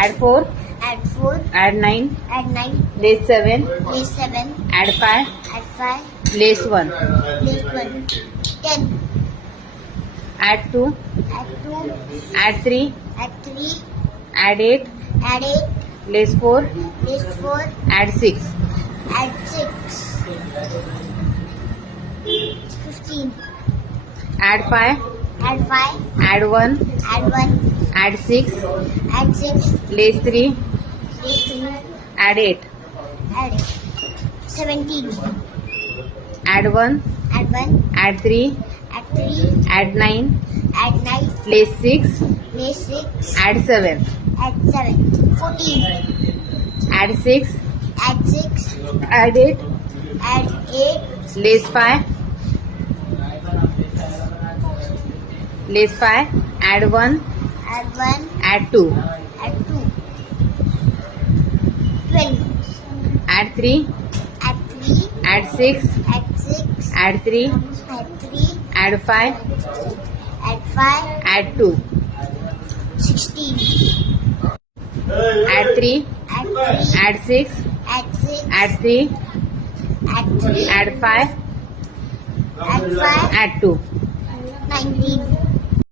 Add 4. Add 4. Add 9. Add 9. Less 7. Less 7. Add 5. Add 5. Less 1. Less 1. 10. Add 2. Add 2. Add 3. Add 3. Add 8. Add 8. Less 4. Less 4. Add 6. Add 6. 15. Add 5. Add 5. Add 1. Add 1. Add 6. Add 6. Less 3. Less 3. Add 8. Add 8. 17. Add 1. Add 1. Add 3. Add 3. Add 9. Add 9. Less 6. Less 6. Add 7. Add 7. 14. Add 6. Add 6. Add 8. Add 8. Less 5. Less 5. Add 1. Add 1. Add 2. Add 2. 12. Add 3. Add 3. Add 6. Add 6. Add 3. Add 3. Add 5. Add 5. Add 2. 16. Add 3. Add 3. Add 6. Add 6. Add 3. Add 3. Add 5. Add 5. Add 2. 19.